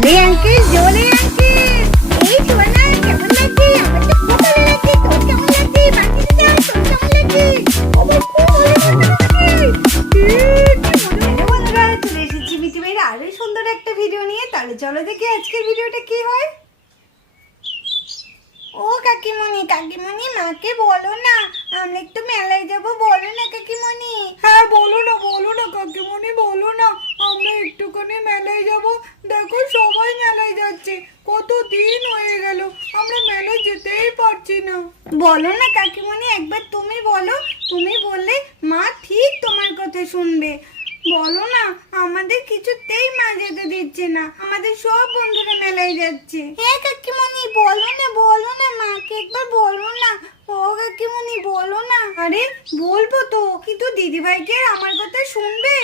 আরে আঙ্কেল জোরে আঙ্কেল, এই সোনা কেমন লাগছে? আমার তো খুব ভালো লাগছে। তোর কেমন লাগছে? বাকি দিদা তোর কেমন লাগছে? আমার খুব ভালো লাগছে। বন্ধুরা চলে এসেছি মিঠি ভাইয়ের আরো সুন্দর একটা ভিডিও নিয়ে। তাহলে চলো দেখি আজকের ভিডিওটা কি হয়। ও কাকিমণি, কাকিমণি মাকে বলো না আমরা একটু মেলায় যাবো, বলো না কাকিমণি। হ্যাঁ বলো না কাকিমণি, বলো না আমরা একটুখানি মেলায় যাব। দেখো সবাই মেলায় যাচ্ছে, কতদিন হয়ে গেল আমরা মেলায় যেতেই পারছি না। বলো না কাকিমণি, একবার তুমি বলো। তুমি বললে মা ঠিক তোমার কথা শুনবে। বলো না, আমাদের কিছুতেই মা যেতে দিচ্ছে না। আমাদের সব বন্ধুরা মেলায় যাচ্ছে। হ্যাঁ কাকিমণি বলো না মাকে একবার বলো না। ও কাকিমণি বলো না। আরে বলবো তো, কিন্তু দিদিভাইকে আমার কথা শুনবে।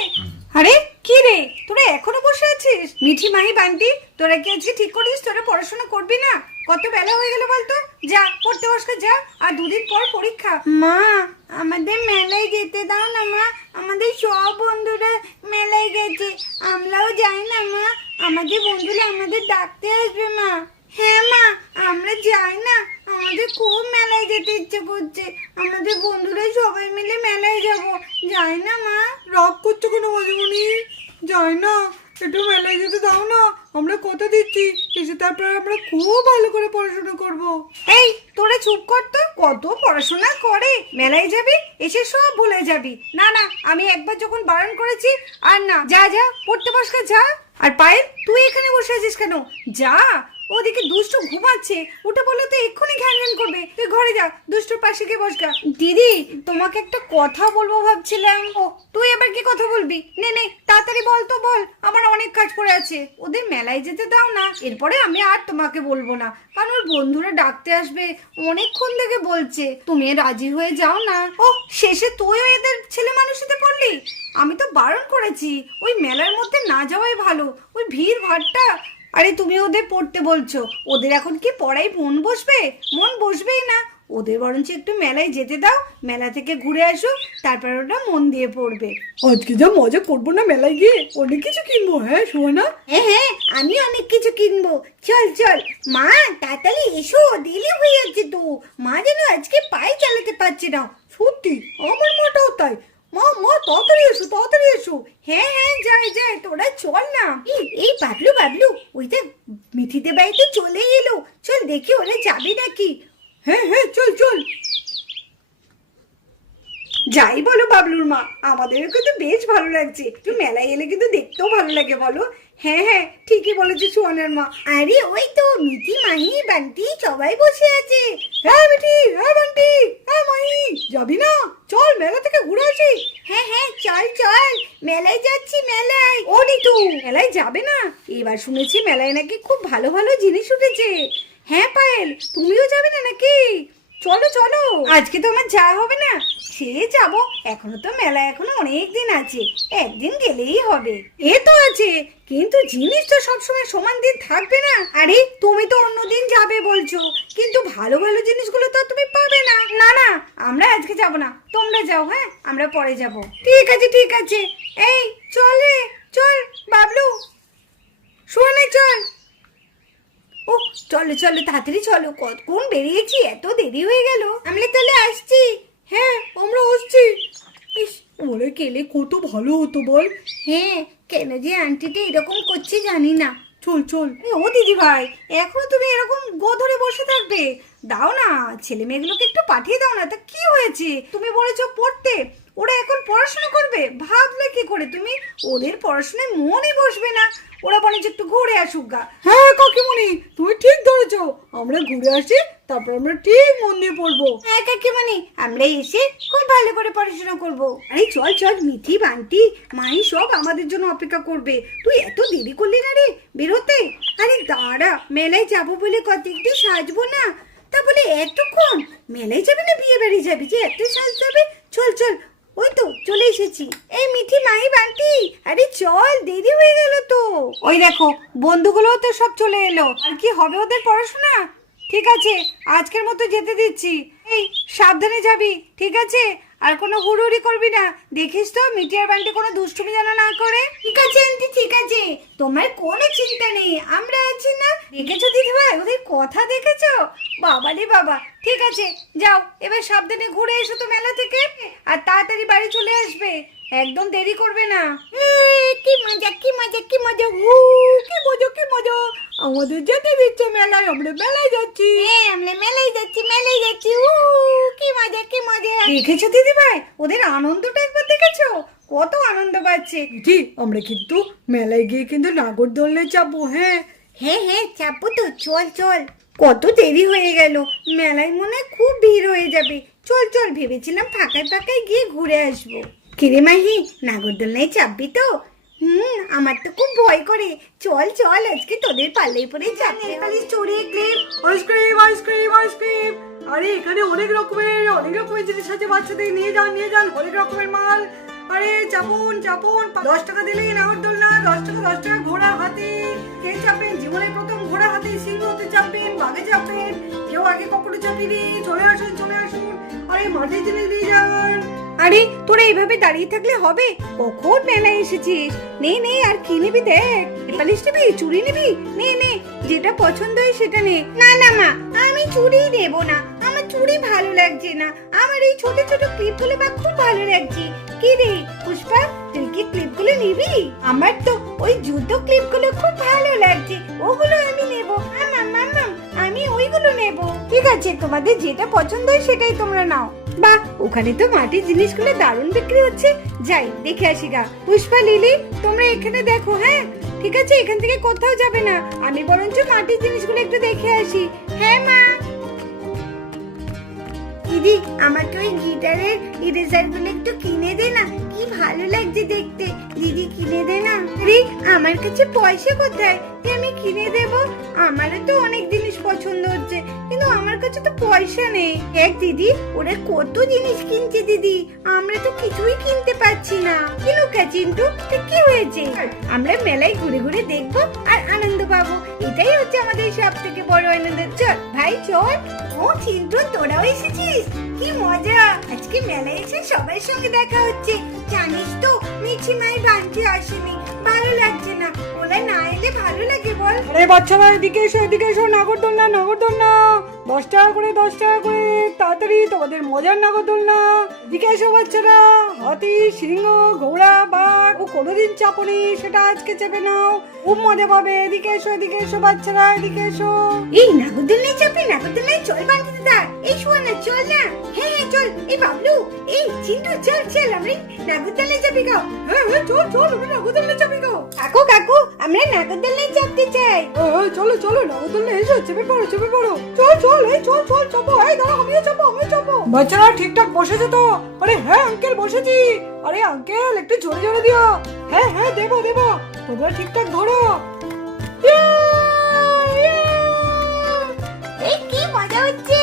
আরে কি রে, তোরা এখনো বসে আছিস? মিঠি মাহি বান্টি, তোরা কি আজকে ঠিক করিস তোরা পড়াশোনা করবি না? কত বেলা হয়ে গেল বলতো? যা পড়তে বসকে যা, আর দুদিন পর পরীক্ষা। মা আমাদের মেলায় যেতে দাও না মা, আমাদের সব বন্ধুরা মেলায় গেছে, আমরাও যাই না মা। আমাদের বন্ধুরা আমাদের ডাকতে আসবে মা। হ্যাঁ মা আমরা যাই না, আমাদের খুব মেলায় যেতে ইচ্ছে করছে। আমাদের বন্ধুরা সবাই মিলে মেলায় যাব, যাই না মা। রাগ করছো কেন মাঝিমণি? যাই না, একটু মেলায় যেতে দাও না। আমরা কথা দিচ্ছি এসে তারপর আমরা খুব ভালো করে পড়াশোনা করব। এই তোরা চুপ কর তো, কত পড়াশোনা করে। মেলায় যাবি এসে সব ভুলে যাবি। না না, আমি একবার যখন বারণ করেছি আর না। যা যা পড়তে বসকে যা। আর পায়েল তুই এখানে বসে আছিস কেন? যা, ওদিকে দুষ্টু ঘুমাচ্ছে, উঠে বললে তো এক্ষুনি ঘ্যান ঘ্যান করবে। তুই ঘরে যা, দুষ্টুর পাশে গিয়ে বসগা। দিদি তোমাকে একটা কথা বলবো ভাবছিলাম। ও তুই এবার কি কথা বলবি? নে নে তাড়াতাড়ি বল তো বল, আমার অনেক কাজ পড়ে আছে। ওদের মেলায় যেতে দাও না, এরপরে আমি আর তোমাকে বলবো না, কারণ ওর বন্ধুরা ডাকতে আসবে, অনেকক্ষণ থেকে বলছে। তুমি রাজি হয়ে যাও না। ও শেষে তুইও এদের ছেলে মানুষেতে পড়লি? আমি তো বারণ করেছি ওই মেলার মধ্যে না যাওয়াই ভালো, ওই ভিড় ভাড়টা। আরে তুমি ওদের পড়তে বলছো, ওদের এখন কি পড়াই মন বসবে? মন বসবেই না। ওদের বরঞ্চ একটু মেলায় যেতে দাও, মেলা থেকে ঘুরে আসো, তারপর ওটা মন দিয়ে পড়বে। আজকে যা মজা করবো না মেলায় গিয়ে, অনেক কিছু কিনবো। হ্যাঁ সোনা, হ্যাঁ আমি অনেক কিছু কিনবো। চল চল মা তাড়াতাড়ি এসো, দেরি হয়ে যাচ্ছে তো। মা যেন আজকে পায়ে চালাতে পারছে না। সত্যি আমার মাটাও তাই। মা মা তাড়াতাড়ি এসো, তাড়াতাড়ি এসো। হ্যাঁ যাই তোরা চল না। এই বাবলু বাবলু, ওইটা মিঠিতে বাড়িতে চলে এলো, চল দেখি ওরা যাবে নাকি। হ্যাঁ চল চল। যাই বলো বাবলুর মা, আমাদেরও কিন্তু বেশ ভালো লাগছে। একটু মেলায় এলে কিন্তু দেখতেও ভালো লাগে বলো। হ্যাঁ ঠিকই বলেছে সুয়ানের মা। আরে ওই তো মিঠি মাহি বান্টি সবাই বসে আছে। হ্যাঁ মিঠি, হ্যাঁ বান্টি, হ্যাঁ মাহি, যাবি না? চল মেলা থেকে ঘুরে আসি। হ্যাঁ চল মেলায় যাচ্ছি মেলায়। ও নিতু, মেলায় যাবে না? এবার শুনেছি মেলায় নাকি খুব ভালো ভালো জিনিস উঠেছে। হ্যাঁ পায়েল, তুমিও যাবে না নাকি? চলো চলো, আজকে তো আমার যাওয়া হবে না। সে যাবো, এখনো তো মেলা এখনো অনেক দিন আছে, একদিন গেলেই হবে। এ তো আছে, কিন্তু জিনিস তো সবসময় সমান দিন থাকবে না। আরে তুমি তো অন্যদিন যাবে বলছো, কিন্তু ভালো ভালো জিনিসগুলো তো তুমি পাবে না। না না, আমরা আজকে যাব না, তোমরা যাও। হ্যাঁ আমরা পরে যাব। ঠিক আছে। এই চল বাবলু, শোনে চল। ও চলো তাড়াতাড়ি চলো, কতক্ষণ বেরিয়েছি, এত দেরি হয়ে গেল। আমরা তাহলে আসছি। হ্যাঁ আমরা আসছি। ইস ওরে গেলে কত ভালো হতো বল। হ্যাঁ কেন যে আন্টিটা এরকম করছে জানি না। চল চল। ও দিদি ভাই, এখনো তুমি এরকম গো ধরে বসে থাকবে? দাও না, ছেলে মেয়েগুলোকে একটু পাঠিয়ে দাও না। তা কি হয়েছে? তুমি বলেছো পড়তে, ওরা এখন পড়াশোনা করবে। ভাবলে কি করে তুমি? ওদের পড়াশোনায় মনই বসবে না, ওরা বরঞ্চ একটু ঘুরে আসুক গা। হ্যাঁ কাকিমণি তুমি ঠিক ধরেছো, আমরা ঘুরে আসি, তারপর আমরা ঠিক মন দিয়ে পড়বো। হ্যাঁ কাকিমণি, আমরা এসে খুব ভালো করে পড়াশোনা করবো। আরে চল মিঠি বান্টি মাই সব আমাদের জন্য অপেক্ষা করবে। তুই এত দেরি করলি না রে বেরোতে? আরে দাঁড়া, মেলায় যাবো বলে কত একটু সাজবো না, তা বলে এতক্ষণ? মেলায় যাবি না বিয়ে বাড়ি যাবি যে এত সাজ যাবে? চল ওই তো চলে এসেছি। এই মিঠি মাই বান্টি, আরে চল, দেরি হয়ে গেল তো। ওই দেখো বন্ধুগুলো তো সব চলে এলো। আর কি হবে ওদের পড়াশোনা? ঠিক আছে আজকের মতো যেতে দিচ্ছি। এই সাবধানে যাবি, ঠিক আছে? আর কোনো হুড়ুড়ি করবি না, দেখিস তো মিটিয়ার বান্টি কোনো দুষ্টুমি যেন না করে। ঠিক আছে আন্টি, ঠিক আছে, তোমার কোনো চিন্তা নেই, আমরা আছি না। দেখেছো দিদিভাই ওদের কথা দেখেছো? বাবা রে বাবা। ঠিক আছে যাও, এবার সাবধানে ঘুরে এসো তো মেলা থেকে, আর তাড়াতাড়ি বাড়ি চলে আসবে, একদম দেরি করবে না। কি মজা, কি মজা, কি মজা, কি মজা কি মজা, আমাদের যেতে দিচ্ছে মেলায়, আমরা মেলায় যাচ্ছি। হ্যাঁ আমরা মেলায় যাচ্ছি, মেলায় যাচ্ছি, কি মজা, কি মজা। দেখেছো দিদিভাই ওদের আনন্দটা একবার দেখেছো? কত আনন্দ পাচ্ছে। জি, আমরা কিন্তু মেলায় গিয়ে কিন্তু নাগরদোলনায় চাপবো। হ্যাঁ হ্যাঁ হ্যাঁ চাপু তো, চল চল। কত দেরি হয়ে গেল, মেলায় মনে হয় খুব ভিড় হয়ে যাবে। চল চল, ভেবেছিলাম ফাঁকায় ফাঁকায় গিয়ে ঘুরে আসবো। কিরে মাহি, নাগরদোলনায় চাপবি তো? আমার তো খুব ভয় করে। চল চল, আজকে তোদের পাল্লাই পরে চাপতে হবে। চড়ে ক্লিপ, আইসক্রিম আইসক্রিম আইসক্রিম, আরে এখানে অনেক রকমের জিনিস আছে, বাচ্চাদের নিয়ে যান অনেক রকমের মাল। আরে চাপুন চাপুন, 10 টাকা দিলেই নাগরদোলনা, 10 টাকা ঘোড়া হাতি। কে চাপবেন? জীবনের প্রথম ঘোড়া হাতি সিংহতে চাপবেন, বাঘে চাপবেন, কেউ আগে কখনো চাপিনি। চলে আসুন চলে আসুন, আরে মাটির জিনিস নিয়ে যান। আরে তোরা এইভাবে দাঁড়িয়ে থাকলে হবে? কখন মেলায় এসেছিস? নে নে, আর কি নিবি দেখ। নেপালিশ নিবি, চুড়ি নিবি? নে নে, যেটা পছন্দ হয় সেটা নে। না না মা, আমি চুড়ি নেবো না, আমার চুড়ি ভালো লাগছে না, আমার এই ছোট ছোট ক্লিপগুলো বা খুব ভালো লাগছে। কি রে পুষ্পা, তুই কি ক্লিপগুলো নিবি? আমার তো ওই জুতো ক্লিপগুলো খুব ভালো লাগছে, ওগুলো আমি নেবো। মাম্মা, আমি ওইগুলো নেবো। ঠিক আছে, তোমাদের যেটা পছন্দ হয় সেটাই তোমরা নাও। বাহ, ওখানে তো মাটির জিনিসগুলো দারুণ বিক্রি হচ্ছে, যাই দেখে আসি গা। পুষ্পা, লিলি, তোমরা এখানে দেখো। হ্যাঁ ঠিক আছে, এখান থেকে কোথাও যাবে না, আমি বরঞ্চ মাটির জিনিসগুলো একটু দেখে আসি। হ্যাঁ মা। দিদি, আমাকে ওই গিটারের ইরেজার গুলো একটু কিনে দে না, কি ভালো লাগছে দেখতে। দিদি কিনে দে না। আরে আমার কাছে পয়সা কোথায় যে আমি কিনে দেব? আমারও তো অনেক জিনিস পছন্দ হচ্ছে, কিন্তু আমার কাছে তো পয়সা নেই। দেখ দিদি, ওরা কত জিনিস কিনছে দিদি, আমরা তো কিছুই কিনতে পারছি না। কি লুকা চিন্টু, তো কি হয়েছে? আমরা মেলায় ঘুরে ঘুরে দেখবো আর আনন্দ পাবো, এটাই হচ্ছে আমাদের সব থেকে বড় আনন্দ। চল ভাই চল। ও চিন্টু, তোরাও এসেছিস, কি মজা। আজকে মেলায় এসে সবার সঙ্গে দেখা হচ্ছে। জানিস তো মিঠি মায়ের বান্টি আসেনি, ভালো লাগছে না। ওরা না এলে ভালো লাগে বল? আরে বাচ্চারা এদিকে এসো, নাগরদোলনা 10 টাকা করে, তাড়াতাড়ি, তোমাদের মজার নাগরদোলনা। এদিকে এসো বাচ্চারা, হাতি, সিংহ, ঘোড়া, বাঘ ও কোনোদিন চাপনি, সেটা আজকে চেপে নাও, খুব মজা পাবে। এদিকে এসো বাচ্চারা, এদিকে এসো। এই নাগরদোলনায় চাপি, নাগরদোলনায় চল বান্টি দাদা। এই শোনা, চল না। হ্যাঁ হ্যাঁ চল। এই বাবলু, এই চিন্টু, চল চল, আমরা নাগরদোলনায় চাপি গাও। হ্যাঁ চল, আমরা নাগরদোলনা চাপি গো। কাকু কাকু, আমরা নাগরদোলনায় চাপতে চাই। চলো নাগরদোলনা এসো, চেপে পড়ো। চল চাপো, এই দাঁড়াও, আমিও চাপো। বাচ্চারা ঠিকঠাক বসেছে তো? আরে হ্যাঁ আঙ্কেল, বসেছি। আরে আঙ্কেল, একটু জোরে দিও। হ্যাঁ দেবো, তোমরা ঠিকঠাক ধরো। এই কি মজা হচ্ছে।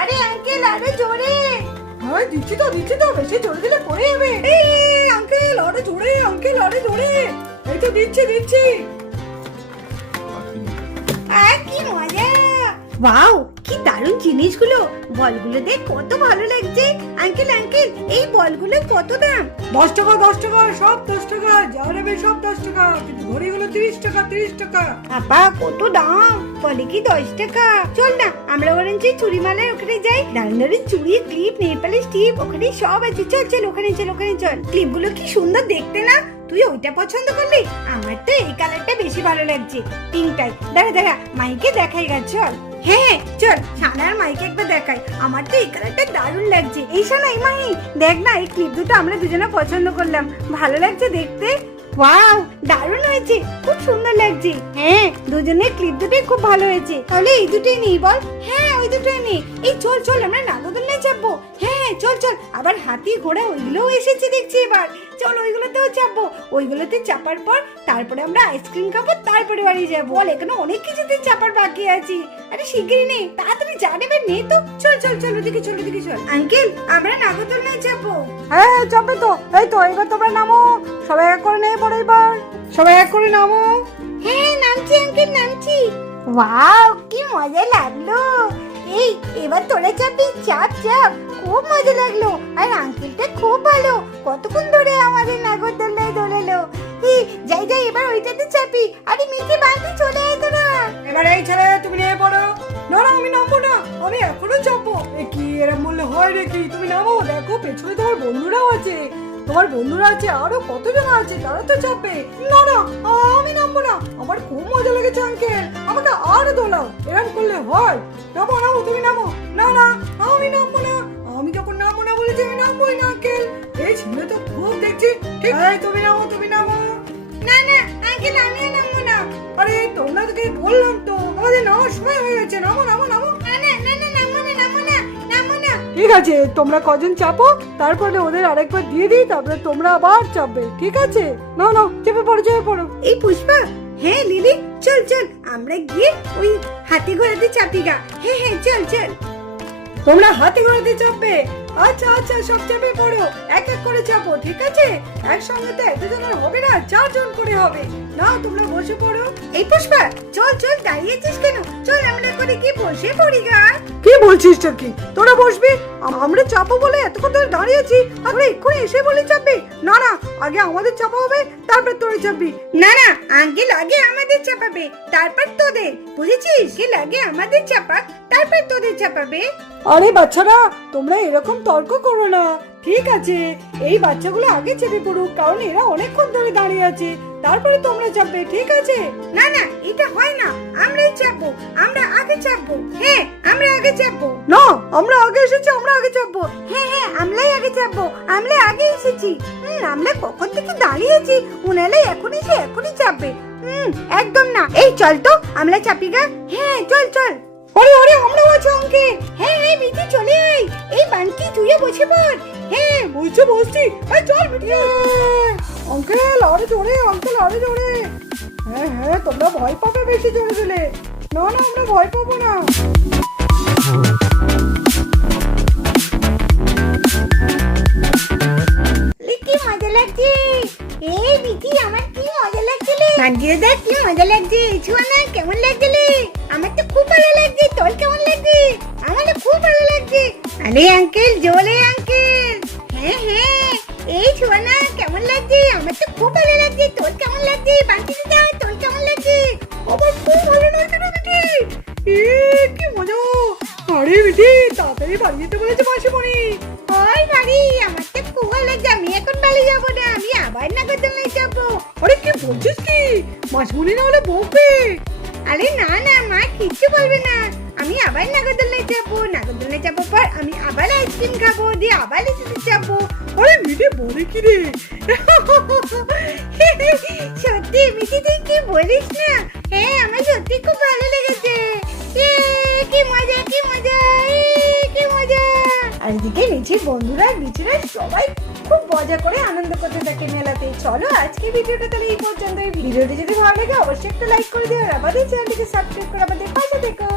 আরে আঙ্কেল, আরো জোরে। হ্যাঁ দিচ্ছি তো, বেশি জোরে দিলে পড়ে যাবে। এই আঙ্কেল, আরো জোরে। এই তো দিচ্ছি। আর কি মজা। ওয়াও, কি দারুণ জিনিসগুলো। বলগুলো দেখ কত ভালো লাগছে। আঙ্কেল এই বলগুলো কত দাম? 10 টাকা, সব 10 টাকা, যা নেবে সব 10 টাকা, কিন্তু ঘড়িগুলো 30 টাকা। আপা কত দাম, বলে কি 10 টাকা? চল না, আমরা বরঞ্চ চুড়িমালার ওখানে যাই। দারুণ চুড়ি, ক্লিপ, নেপালিশ টিপ, ওখানে সব আছে। চল ওখানে চল। ক্লিপগুলো কি সুন্দর দেখতে না? তুই ওইটা পছন্দ করলি? আমার তো এই কালারটা বেশি ভালো লাগছে, পিঙ্কটাই। দাঁড়া মাইকে দেখাই গা, চল। হ্যাঁ চল, সানা আর মাইকে একবার দেখাই। আমার তো এই কালারটা দারুণ লাগছে। এই সানাই মাহি, দেখ না, এই ক্লিপ দুটো আমরা দুজনে পছন্দ করলাম, ভালো লাগছে দেখতে। ওয়াও, দারুণ হয়েছে, খুব সুন্দর লাগছে। হ্যাঁ, দুজনের ক্লিপ দুটোই খুব ভালো হয়েছে। তাহলে এই দুটোই নেই বল? হ্যাঁ ওই দুটোই নেই। এই চল আমরা নাগরদোলনায় চাপবো। হ্যাঁ চল, আবার হাতি, ঘোড়া ওইগুলোও এসেছে দেখছি এবার। চল ওইগুলোতেও চাপবো। ওইগুলোতে চাপার পর তারপরে আমরা আইসক্রিম খাবো, তারপরে বাড়ি যাবো। বল, এখানে অনেক কিছুতে চাপার বাকি আছে। আরে শিগগিরই নে, তাড়াতাড়ি যা নেবে নে তো। চল ওদিকে চল। আঙ্কেল, আমরা নাগরদোলনায় চাপবো। হ্যাঁ চাপবে তো। এই তো, এবার তোমরা নামো, সবাই এক করে নেই পড়ে, এবার সবাই এক করে নামো। হ্যাঁ নামছি আঙ্কেল, নামছি। ওয়াও, কি মজা লাগলো। এই এবার তোরা চাপি, চাপ। খুব মজা লাগলো। আর আঙ্কেলটা খুব ভালো, কতক্ষণ ধরে আমাদের নাগরদোলনায় দোলালো। যাই যাই এবার ওইটাতে চাপি। আরে মিঠি বান্টি চলে আয় তোরা। এবার এই ছেলে তুমি নিয়ে পড়ো। না না আমি নামবো না, আমি এখনো চাপবো। এ কি এরম বললে হয় নাকি? তুমি নামো, দেখো পেছনে তোমার বন্ধুরাও আছে। তোমার বন্ধুরা আছে, আরো কতজন আছে, তারা তো চাপবে। না না আমি নামবো না, আমার খুব মজা লেগেছে আঙ্কেল, আমাকে আর দোলাও। এরম করলে হয়? নামো নামো, তুমি নামো। না না আমি নামবো না, আমি যখন নামবো না বলেছি আমি নামবোই না আঙ্কেল। এই ছেলে তো খুব দেখছি। ঠিক আছে তুমি নামো, তুমি নামো। না না আঙ্কেল আমিও নামবো না। আরে তোমরা তোকে বললাম তো, আমাদের নামার সময় হয়ে গেছে। নামো নামো নামো। না না না না নামবো না, নামবো না, নামবো না। ঠিক আছে তোমরা কজন চাপো, তারপরে ওদের আরেকবার দিয়ে দিই, তারপরে তোমরা আবার চাপবে। ঠিক আছে না না, চেপে পড়ো চেপে পড়ো। এই পুষ্পা, হ্যাঁ লিলি, চল চল আমরা গিয়ে ওই হাতি ঘোড়াতে চাপি গা। হ্যাঁ হ্যাঁ চল চল। তোমরা হাতে ঘোড়াতে চাপবে? আচ্ছা আচ্ছা, সব চেপে পড়ো, এক এক করে চাপো। ঠিক আছে, একসঙ্গে তো একজনের হবে না, 4 জন করে হবে। না তোমরা বসে পড়ো। এই পুষ্পা চল চল, দাঁড়িয়েছিস কেন? চল আমরা করে কি বসে পড়ি গা। কি বলছিস তো কি? তোরা বসবি, আমরা চাপো বলে এতক্ষণ ধরে দাঁড়িয়েছি, আমরা এক্ষুনি এসে বলে চাপবি? না না, আগে আমাদের চাপা হবে, তারপর তোরা চাপবি। না না আঙ্কেল আগে আমাদের চাপাবে, তারপর তোদের, বুঝেছিস? কি লাগে আমাদের চাপাক, তারপর তোদের চাপাবে। আরে বাচ্চারা, তোমরা এরকম তর্ক করো না। ঠিক আছে, এই বাচ্চাগুলো আগে চেপে পড়ুক, কারণ এরা অনেকক্ষণ ধরে দাঁড়িয়ে আছে, তারপরে তোমরা চাপবে। ঠিক আছে? না না এটা হয় না, আমরাই চাপবো, আমরা আগে চাপবো। হ্যাঁ আমরা আগে চাপবো। না, আমরা আগে এসেছি, আমরা আগে চাপবো। হ্যাঁ হ্যাঁ আমরাই আগে চাপবো, আমরা আগে এসেছি। আমরা কখন থেকে দাঁড়িয়েছি, উনালাই এখন এসে এখনই চাপবে। একদম না। এই চল তো আমরা চাপি গা। হ্যাঁ চল চল। আরে আরে আমরাও আছি আঙ্কেল। হ্যাঁ হ্যাঁ বিটি চলে আয়। এই বান্টি তুইও বসে পড়। হ্যাঁ বলছে বসছি। এই চল বিটি। আঙ্কেল আরে জোরে, আঙ্কেল আরে জোরে। হ্যাঁ হ্যাঁ, তোমরা ভয় পাবে বেশি জোরে দিলে। না না আমরা ভয় পাবো না। কি মজা লাগছে। এই বিটি আমার কি মজা লাগছে রে। বান্টিও দেখ কি মজা লাগছে। ছুয়ানা কেমন লাগছে রে? আমার তো খুব ভালো লাগছে। তোর কেমন লাগছে? আমারও খুব ভালো লাগছে। আরে আঙ্কেল জোরে আঙ্কেল। হ্যাঁ হ্যাঁ এই ছুয়ানা কেমন লাগছে? আমার তো খুব ভালো লাগছে। তোর কেমন লাগছে? বান্টি দিদা তোর কেমন লাগছে? আমার খুব ভালো লাগছে রে বিটি। কি মজা। আরে বিটি তাড়াতাড়ি বাড়ি যেতে বলেছে মাসিমণি। ওই বাড়ি, আমার তো খুব ভালো লাগছে। আমি এখন বাড়ি যাবো না, আমি আবার নাগরদোলনায় যাবো। আরে কি বলছিস কি? মাসিমণি না হলে বকবে। আরে না না মা কিচ্ছু বলবে না। আমি আবার নাগরদোলনায় যাবো, নাগরদোলনায় যাবো পর আমি আবার আইসক্রিম খাবো, দিয়ে আবার লিচুতে যাবো। আরে মিঠে বলে কি রে? সত্যি মিঠি তুই কি বলিস না? হ্যাঁ আমার সত্যি খুব ভালো লেগেছে। কি মজা কি মজা, কি মজা। আর এদিকে নিচের বন্ধুরা নিচেরা সবাই খুব মজা করে আনন্দ করতে থাকে মেলাতে। চলো আজকে ভিডিওটা তাহলে এই পর্যন্ত। ভিডিওটি যদি ভালো লাগে অবশ্যই একটা লাইক করে দিও আর আমাদের চ্যানেলটিকে সাবস্ক্রাইব করে আমাদের পাশে থেকো।